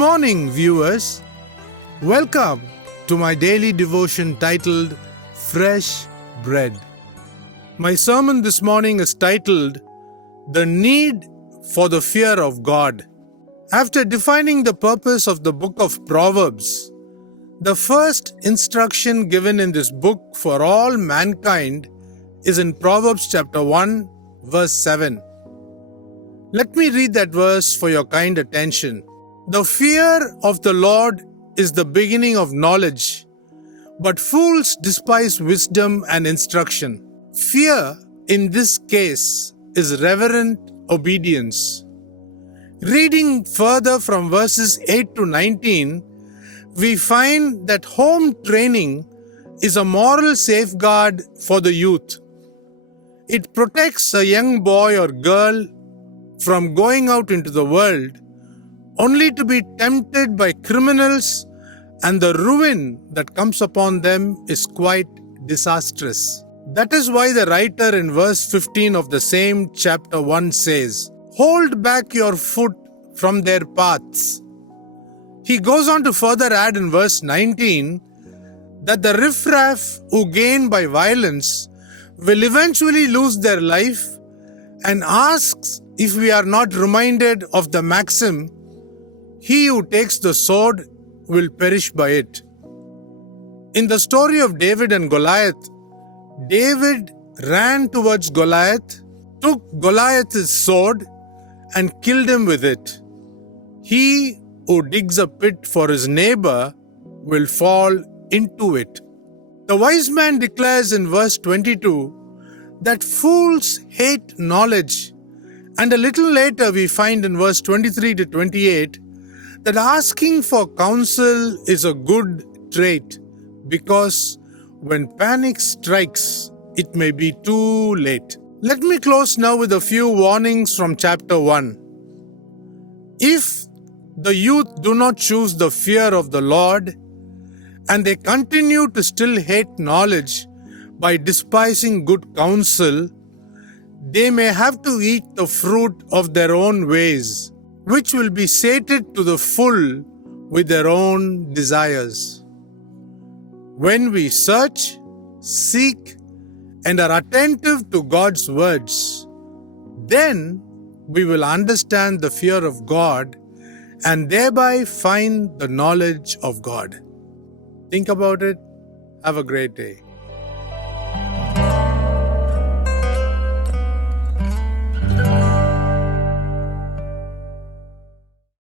morning, viewers. Welcome to my daily devotion titled Fresh Bread. My sermon this morning is titled The Need for the Fear of God. After defining the purpose of the book of Proverbs, the first instruction given in this book for all mankind is in Proverbs chapter 1, verse 7. Let me read that verse for your kind attention. The fear of the Lord is the beginning of knowledge, but fools despise wisdom and instruction. Fear, in this case, is reverent obedience. Reading further from verses 8 to 19, we find that home training is a moral safeguard for the youth. It protects a young boy or girl from going out into the world only to be tempted by criminals, and the ruin that comes upon them is quite disastrous. That is why the writer in verse 15 of the same chapter 1 says, "Hold back your foot from their paths." He goes on to further add in verse 19 that the riffraff who gain by violence will eventually lose their life, and asks if we are not reminded of the maxim, "He who takes the sword will perish by it." In the story of David and Goliath, David ran towards Goliath, took Goliath's sword, and killed him with it. He who digs a pit for his neighbor will fall into it. The wise man declares in verse 22 that fools hate knowledge, and a little later we find in verse 23 to 28 that asking for counsel is a good trait, because when panic strikes, it may be too late. Let me close now with a few warnings from chapter 1. If the youth do not choose the fear of the Lord, and they continue to still hate knowledge by despising good counsel, they may have to eat the fruit of their own ways, which will be sated to the full with their own desires. When we search, seek, and are attentive to God's words, then we will understand the fear of God and thereby find the knowledge of God. Think about it. Have a great day.